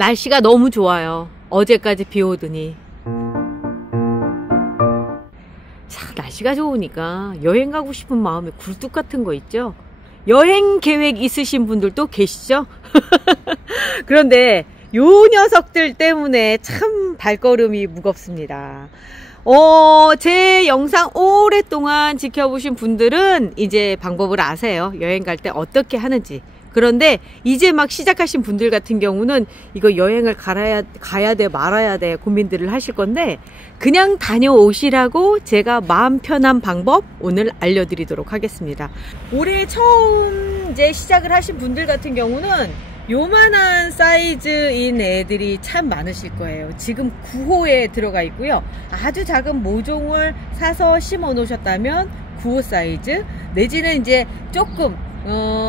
날씨가 너무 좋아요. 어제까지 비 오더니. 자, 날씨가 좋으니까 여행 가고 싶은 마음에 굴뚝 같은 거 있죠? 여행 계획 있으신 분들도 계시죠? 그런데 요 녀석들 때문에 참 발걸음이 무겁습니다. 제 영상 오랫동안 지켜보신 분들은 이제 방법을 아세요. 여행 갈 때 어떻게 하는지. 그런데 이제 막 시작하신 분들 같은 경우는 이거 여행을 가야 돼 말아야 돼 고민들을 하실 건데, 그냥 다녀오시라고 제가 마음 편한 방법 오늘 알려드리도록 하겠습니다. 올해 처음 이제 시작을 하신 분들 같은 경우는 요만한 사이즈인 애들이 참 많으실 거예요. 지금 9호에 들어가 있고요. 아주 작은 모종을 사서 심어 놓으셨다면 9호 사이즈, 내지는 이제 조금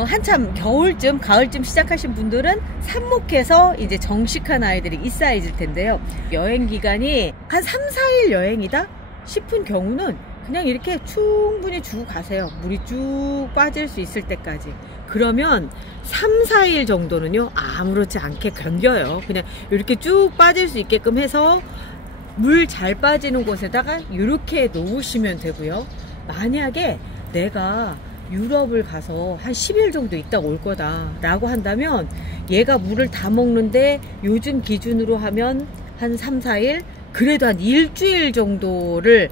한참 겨울쯤 가을쯤 시작하신 분들은 삽목해서 이제 정식한 아이들이 이 사이즈일 텐데요. 여행 기간이 한 3-4일 여행이다 싶은 경우는 그냥 이렇게 충분히 주고 가세요. 물이 쭉 빠질 수 있을 때까지. 그러면 3-4일 정도는요 아무렇지 않게 견뎌요. 그냥 이렇게 쭉 빠질 수 있게끔 해서 물 잘 빠지는 곳에다가 이렇게 놓으시면 되고요. 만약에 내가 유럽을 가서 한 10일 정도 있다 올 거다 라고 한다면 얘가 물을 다 먹는데 요즘 기준으로 하면 한 3-4일, 그래도 한 일주일 정도를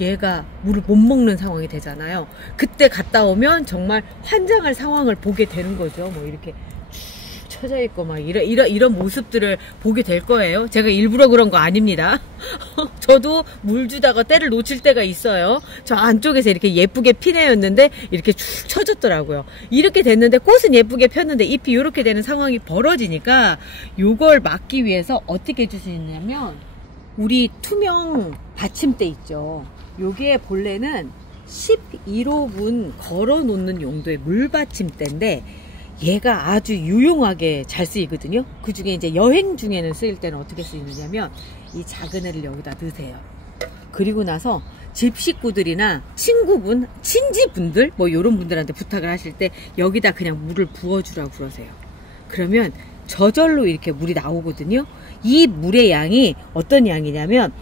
얘가 물을 못 먹는 상황이 되잖아요. 그때 갔다 오면 정말 환장할 상황을 보게 되는 거죠. 뭐 이렇게 쭉 처져 있고 막 이런 모습들을 보게 될 거예요. 제가 일부러 그런 거 아닙니다. 저도 물 주다가 때를 놓칠 때가 있어요. 저 안쪽에서 이렇게 예쁘게 피내였는데 이렇게 쭉 처졌더라고요. 이렇게 됐는데 꽃은 예쁘게 폈는데 잎이 이렇게 되는 상황이 벌어지니까 요걸 막기 위해서 어떻게 해줄 수 있냐면, 우리 투명 받침대 있죠. 요게 본래는 11호분 걸어 놓는 용도의 물 받침대인데 얘가 아주 유용하게 잘 쓰이거든요. 그 중에 이제 여행 중에는 쓰일 때는 어떻게 쓰이느냐면, 이 작은 애를 여기다 넣으세요. 그리고 나서 집 식구들이나 친구분, 친지분들 뭐 이런 분들한테 부탁을 하실 때 여기다 그냥 물을 부어주라고 그러세요. 그러면 저절로 이렇게 물이 나오거든요. 이 물의 양이 어떤 양이냐면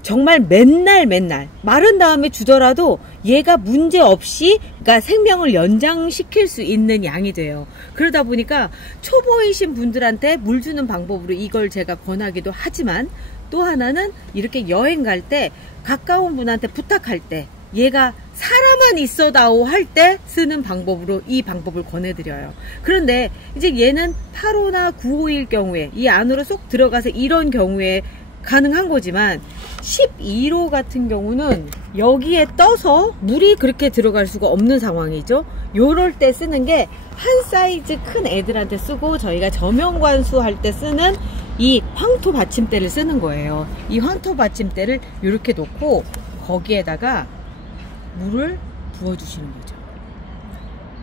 정말 맨날 마른 다음에 주더라도 얘가 문제없이, 그러니까 생명을 연장시킬 수 있는 양이 돼요. 그러다 보니까 초보이신 분들한테 물 주는 방법으로 이걸 제가 권하기도 하지만, 또 하나는 이렇게 여행 갈 때 가까운 분한테 부탁할 때 얘가 살아만 있어다오 할 때 쓰는 방법으로 이 방법을 권해드려요. 그런데 이제 얘는 8호나 9호일 경우에 이 안으로 쏙 들어가서 이런 경우에 가능한 거지만, 11호 같은 경우는 여기에 떠서 물이 그렇게 들어갈 수가 없는 상황이죠. 요럴 때 쓰는 게 한 사이즈 큰 애들한테 쓰고, 저희가 저명관수 할 때 쓰는 이 황토 받침대를 쓰는 거예요. 이 황토 받침대를 이렇게 놓고 거기에다가 물을 부어주시는 거죠.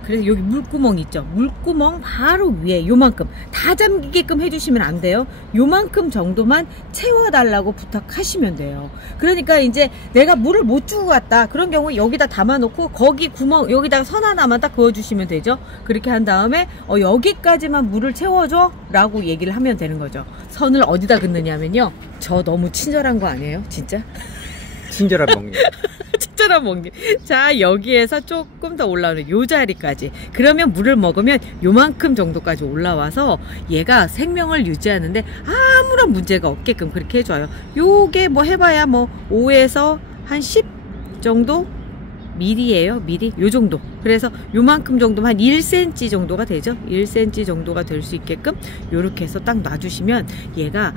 그래서 여기 물구멍 있죠. 물구멍 바로 위에 요만큼, 다 잠기게끔 해주시면 안 돼요. 요만큼 정도만 채워달라고 부탁하시면 돼요. 그러니까 이제 내가 물을 못 주고 갔다 그런 경우에 여기다 담아놓고 거기 구멍, 여기다가 선 하나만 딱 그어주시면 되죠. 그렇게 한 다음에 여기까지만 물을 채워줘 라고 얘기를 하면 되는 거죠. 선을 어디다 긋느냐면요, 저 너무 친절한 거 아니에요? 진짜? 친절한 먹님. 친절한 먹님. 자, 여기에서 조금 더 올라오는 요 자리까지. 그러면 물을 먹으면 요만큼 정도까지 올라와서 얘가 생명을 유지하는데 아무런 문제가 없게끔 그렇게 해줘요. 요게 뭐 해봐야 뭐 5에서 한 10 정도? 미리예요. 미리 요 정도. 그래서 요만큼 정도면 한 1cm 정도가 되죠. 1cm 정도가 될 수 있게끔 요렇게 해서 딱 놔주시면 얘가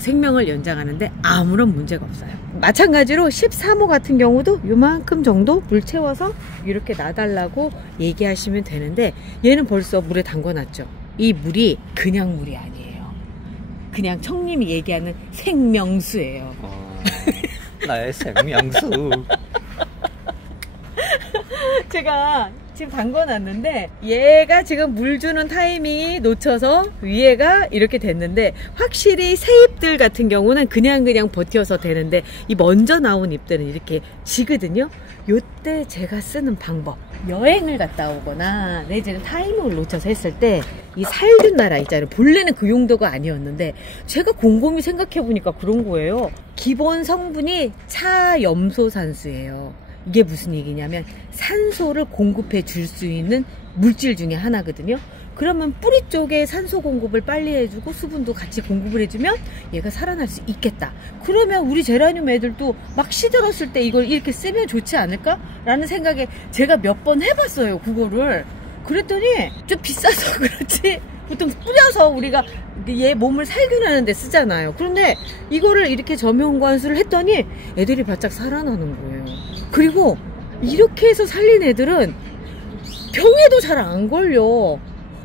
생명을 연장하는데 아무런 문제가 없어요. 마찬가지로 13호 같은 경우도 요만큼 정도 물 채워서 이렇게 놔달라고 얘기하시면 되는데, 얘는 벌써 물에 담궈놨죠. 이 물이 그냥 물이 아니에요. 그냥 청님이 얘기하는 생명수예요. 나의 생명수. 제가 지금 담궈놨는데 얘가 지금 물 주는 타이밍이 놓쳐서 위에가 이렇게 됐는데, 확실히 새 잎들 같은 경우는 그냥 버텨서 되는데 이 먼저 나온 잎들은 이렇게 지거든요. 요때 제가 쓰는 방법, 여행을 갔다 오거나 내지는 타이밍을 놓쳐서 했을 때 이 살균 나라 있잖아요. 본래는 그 용도가 아니었는데 제가 곰곰이 생각해보니까 그런 거예요. 기본 성분이 차염소산수예요. 이게 무슨 얘기냐면 산소를 공급해 줄 수 있는 물질 중에 하나거든요. 그러면 뿌리 쪽에 산소 공급을 빨리 해주고 수분도 같이 공급을 해주면 얘가 살아날 수 있겠다. 그러면 우리 제라늄 애들도 막 시들었을 때 이걸 이렇게 쓰면 좋지 않을까? 라는 생각에 제가 몇 번 해봤어요, 그거를. 그랬더니 좀 비싸서 그렇지, 보통 뿌려서 우리가 얘 몸을 살균하는 데 쓰잖아요. 그런데 이거를 이렇게 저명관수를 했더니 애들이 바짝 살아나는 거예요. 그리고 이렇게 해서 살린 애들은 병에도 잘 안 걸려.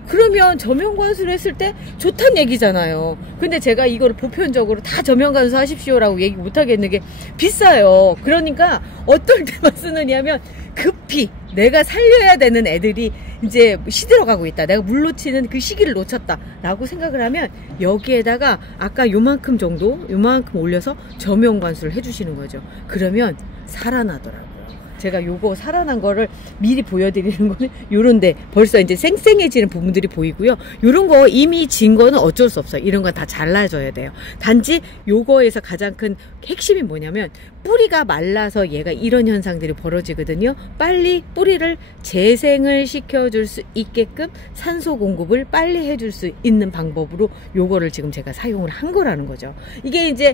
그러면 저명관수를 했을 때 좋단 얘기잖아요. 근데 제가 이거를 보편적으로 다 저명관수 하십시오라고 얘기 못 하겠는 게 비싸요. 그러니까 어떨 때만 쓰느냐면 급히 내가 살려야 되는 애들이 이제 시들어가고 있다, 내가 물 놓치는 그 시기를 놓쳤다 라고 생각을 하면 여기에다가 아까 요만큼 정도, 요만큼 올려서 저명관수를 해주시는 거죠. 그러면 살아나더라고요. 제가 요거 살아난 거를 미리 보여드리는 거는 요런데 벌써 이제 쌩쌩해지는 부분들이 보이고요. 요런 거 이미 진 거는 어쩔 수 없어요. 이런 건 다 잘라줘야 돼요. 단지 요거에서 가장 큰 핵심이 뭐냐면 뿌리가 말라서 얘가 이런 현상들이 벌어지거든요. 빨리 뿌리를 재생을 시켜줄 수 있게끔 산소 공급을 빨리 해줄 수 있는 방법으로 요거를 지금 제가 사용을 한 거라는 거죠. 이게 이제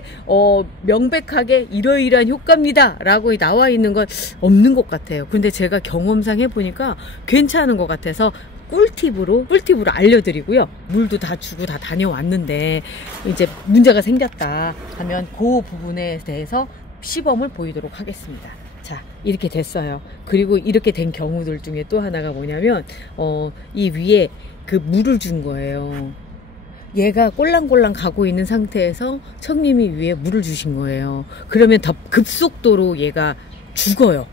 명백하게 이러이러한 효과입니다 라고 나와 있는 건 없는 것 같아요. 근데 제가 경험상 해보니까 괜찮은 것 같아서 꿀팁으로 알려드리고요. 물도 다 주고 다 다녀왔는데 이제 문제가 생겼다 하면 그 부분에 대해서 시범을 보이도록 하겠습니다. 자, 이렇게 됐어요. 그리고 이렇게 된 경우들 중에 또 하나가 뭐냐면 이 위에 그 물을 준 거예요. 얘가 꼴랑꼴랑 가고 있는 상태에서 청님이 위에 물을 주신 거예요. 그러면 더 급속도로 얘가 죽어요.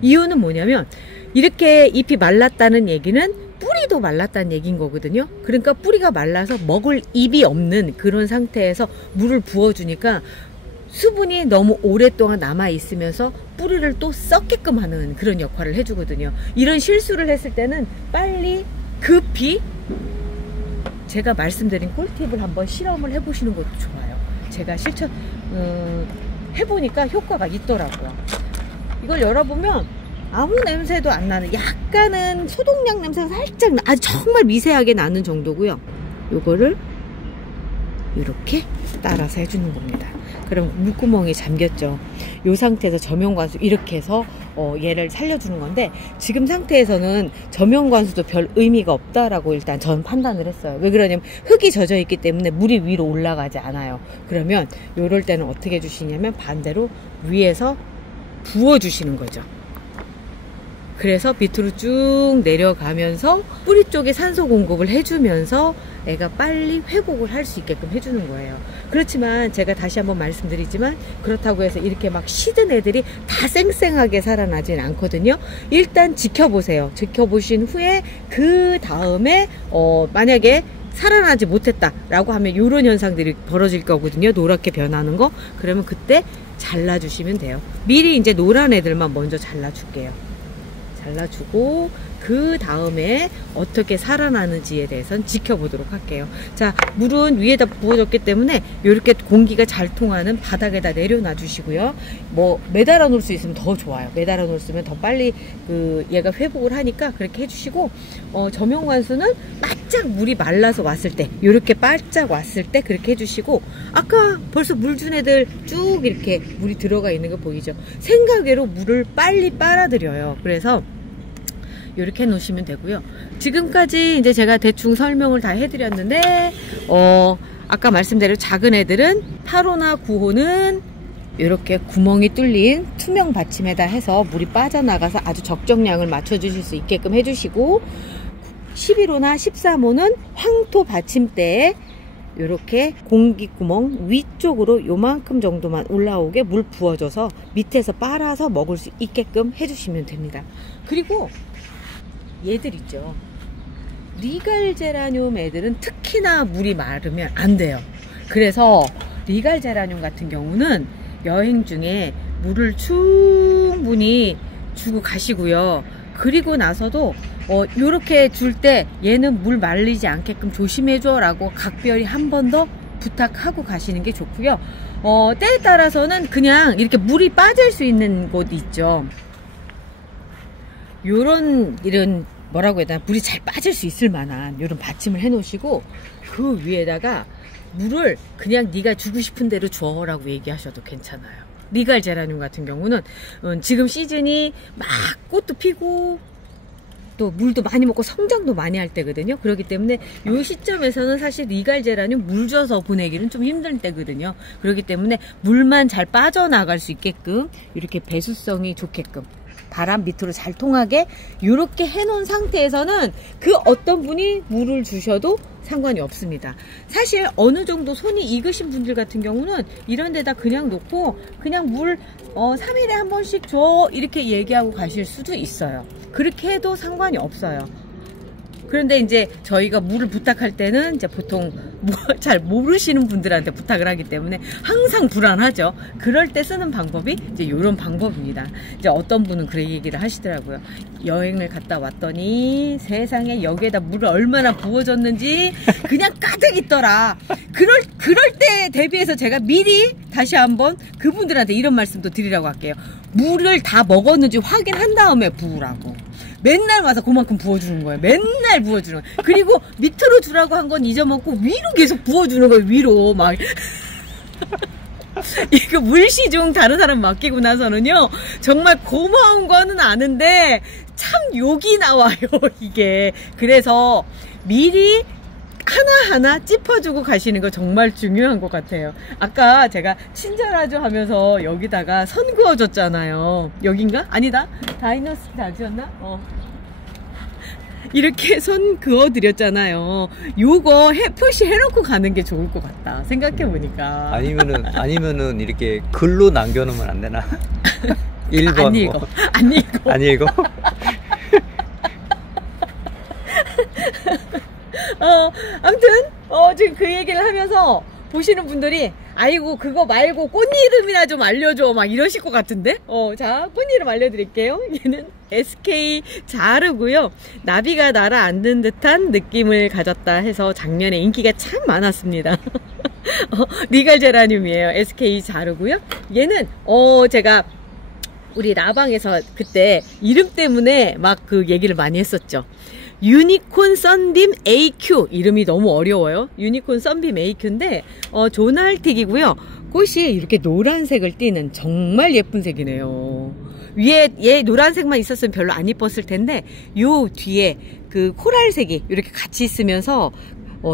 이유는 뭐냐면 이렇게 잎이 말랐다는 얘기는 뿌리도 말랐다는 얘기인 거거든요. 그러니까 뿌리가 말라서 먹을 잎이 없는 그런 상태에서 물을 부어주니까 수분이 너무 오랫동안 남아 있으면서 뿌리를 또 썩게끔 하는 그런 역할을 해주거든요. 이런 실수를 했을 때는 빨리 급히 제가 말씀드린 꿀팁을 한번 실험을 해보시는 것도 좋아요. 제가 실천 해보니까 효과가 있더라고요. 이걸 열어보면 아무 냄새도 안 나는, 약간은 소독약 냄새가 살짝 아주 정말 미세하게 나는 정도고요. 요거를 이렇게 따라서 해주는 겁니다. 그럼 물구멍이 잠겼죠. 이 상태에서 저명관수 이렇게 해서 얘를 살려주는 건데, 지금 상태에서는 저명관수도 별 의미가 없다라고 일단 저는 판단을 했어요. 왜 그러냐면 흙이 젖어 있기 때문에 물이 위로 올라가지 않아요. 그러면 요럴 때는 어떻게 해주시냐면 반대로 위에서 부어주시는 거죠. 그래서 밑으로 쭉 내려가면서 뿌리 쪽에 산소 공급을 해주면서 애가 빨리 회복을 할 수 있게끔 해주는 거예요. 그렇지만 제가 다시 한번 말씀드리지만 그렇다고 해서 이렇게 막 시든 애들이 다 쌩쌩하게 살아나진 않거든요. 일단 지켜보세요. 지켜보신 후에 그 다음에 만약에 살아나지 못했다 라고 하면 이런 현상들이 벌어질 거거든요. 노랗게 변하는 거. 그러면 그때 잘라주시면 돼요. 미리 이제 노란 애들만 먼저 잘라줄게요. 잘라주고 그 다음에 어떻게 살아나는지에 대해서는 지켜보도록 할게요. 자, 물은 위에다 부어줬기 때문에 이렇게 공기가 잘 통하는 바닥에다 내려놔 주시고요. 뭐 매달아 놓을 수 있으면 더 좋아요. 매달아 놓으면 더 빨리 얘가 회복을 하니까 그렇게 해주시고, 저명관수는 바짝 물이 말라서 왔을 때, 이렇게 바짝 왔을 때 그렇게 해주시고, 아까 벌써 물 준 애들 쭉 이렇게 물이 들어가 있는 거 보이죠? 생각외로 물을 빨리 빨아들여요. 그래서 이렇게 놓으시면 되고요. 지금까지 이제 제가 대충 설명을 다 해드렸는데, 아까 말씀대로 작은 애들은 8호나 9호는 이렇게 구멍이 뚫린 투명 받침에다 해서 물이 빠져나가서 아주 적정량을 맞춰주실 수 있게끔 해주시고, 11호나 13호는 황토 받침대에 이렇게 공기구멍 위쪽으로 요만큼 정도만 올라오게 물 부어줘서 밑에서 빨아서 먹을 수 있게끔 해주시면 됩니다. 그리고 얘들 있죠. 리갈 제라늄 애들은 특히나 물이 마르면 안 돼요. 그래서 리갈 제라늄 같은 경우는 여행 중에 물을 충분히 주고 가시고요. 그리고 나서도 요렇게 줄 때 얘는 물 말리지 않게끔 조심해줘 라고 각별히 한 번 더 부탁하고 가시는 게 좋고요. 때에 따라서는 그냥 이렇게 물이 빠질 수 있는 곳 있죠. 이런 뭐라고 해야 되나, 물이 잘 빠질 수 있을 만한 이런 받침을 해 놓으시고 그 위에다가 물을 그냥 네가 주고 싶은 대로 줘 라고 얘기하셔도 괜찮아요. 리갈 제라늄 같은 경우는 지금 시즌이 막 꽃도 피고 또 물도 많이 먹고 성장도 많이 할 때거든요. 그렇기 때문에 이 시점에서는 사실 리갈 제라늄 물 줘서 보내기는 좀 힘들 때거든요. 그렇기 때문에 물만 잘 빠져나갈 수 있게끔 이렇게 배수성이 좋게끔 바람 밑으로 잘 통하게 이렇게 해놓은 상태에서는 그 어떤 분이 물을 주셔도 상관이 없습니다. 사실 어느 정도 손이 익으신 분들 같은 경우는 이런 데다 그냥 놓고 그냥 물 3일에 한 번씩 줘 이렇게 얘기하고 가실 수도 있어요. 그렇게 해도 상관이 없어요. 그런데 이제 저희가 물을 부탁할 때는 이제 보통 잘 모르시는 분들한테 부탁을 하기 때문에 항상 불안하죠. 그럴 때 쓰는 방법이 이제 이런 방법입니다. 이제 어떤 분은 그런 얘기를 하시더라고요. 여행을 갔다 왔더니 세상에 여기에다 물을 얼마나 부어줬는지 그냥 가득 있더라. 그럴 때 대비해서 제가 미리 다시 한번 그분들한테 이런 말씀도 드리라고 할게요. 물을 다 먹었는지 확인한 다음에 부으라고. 맨날 와서 그만큼 부어주는 거예요. 맨날 부어주는 거예요. 그리고 밑으로 주라고 한 건 잊어먹고 위로 계속 부어주는 거예요. 위로 막. 이거 물시중 다른 사람 맡기고 나서는요 정말 고마운 거는 아는데 참 욕이 나와요 이게. 그래서 미리 하나하나 찝어주고 가시는 거 정말 중요한 것 같아요. 아까 제가 친절하죠 하면서 여기다가 선 그어줬잖아요. 여긴가? 아니다. 다이너스티 다지였나? 이렇게 선 그어드렸잖아요. 요거 표시해놓고 가는 게 좋을 것 같다 생각해보니까. 아니면은 이렇게 글로 남겨놓으면 안 되나? 1번 안 읽어. 안 읽어. 안 읽어? 아무튼 지금 그 얘기를 하면서 보시는 분들이 아이고 그거 말고 꽃 이름이나 좀 알려줘 막 이러실 것 같은데. 자, 꽃 이름 알려드릴게요. 얘는 SK 자르고요. 나비가 날아앉는 듯한 느낌을 가졌다 해서 작년에 인기가 참 많았습니다. 리갈 제라늄이에요. SK 자르고요. 얘는 제가 우리 라방에서 그때 이름 때문에 막 그 얘기를 많이 했었죠. 유니콘 선빔 AQ, 이름이 너무 어려워요. 유니콘 선빔 AQ인데 조날틱이고요. 꽃이 이렇게 노란색을 띠는 정말 예쁜 색이네요. 위에 얘 노란색만 있었으면 별로 안 이뻤을 텐데 요 뒤에 그 코랄색이 이렇게 같이 있으면서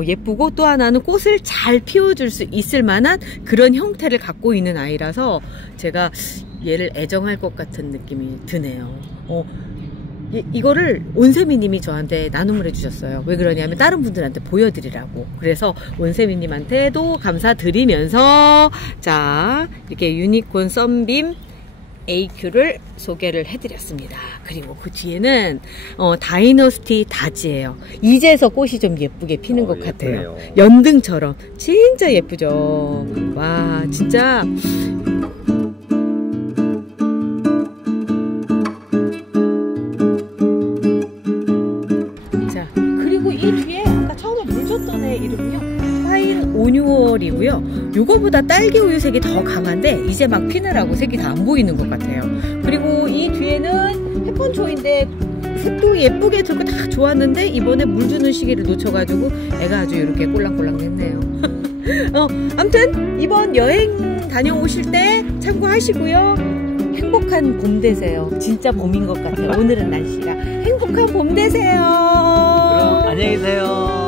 예쁘고, 또 하나는 꽃을 잘 피워줄 수 있을 만한 그런 형태를 갖고 있는 아이라서 제가 얘를 애정할 것 같은 느낌이 드네요. 이거를 온세미님이 저한테 나눔을 해주셨어요. 왜 그러냐면 다른 분들한테 보여드리라고. 그래서 온세미님한테도 감사드리면서 자, 이렇게 유니콘 썬빔 AQ를 소개를 해드렸습니다. 그리고 그 뒤에는 다이너스티 다지예요. 이제서 꽃이 좀 예쁘게 피는 것 같아요. 연등처럼 진짜 예쁘죠. 와, 진짜. 자, 그리고 이 뒤에 아까 처음에 물 줬던 애 이름은요, 파인 오뉴얼이고요. 요거보다 딸기 우유색이 더 강한데 이제 막 피느라고 색이 다 안 보이는 것 같아요. 그리고 이 뒤에는 해펀초인데 색도 예쁘게 들고 다 좋았는데 이번에 물 주는 시기를 놓쳐가지고 애가 아주 이렇게 꼴랑꼴랑 됐네요. 아무튼 이번 여행 다녀오실 때 참고하시고요. 행복한 봄 되세요. 진짜 봄인 것 같아요. 오늘은 날씨가. 행복한 봄 되세요. 그럼 안녕히 계세요.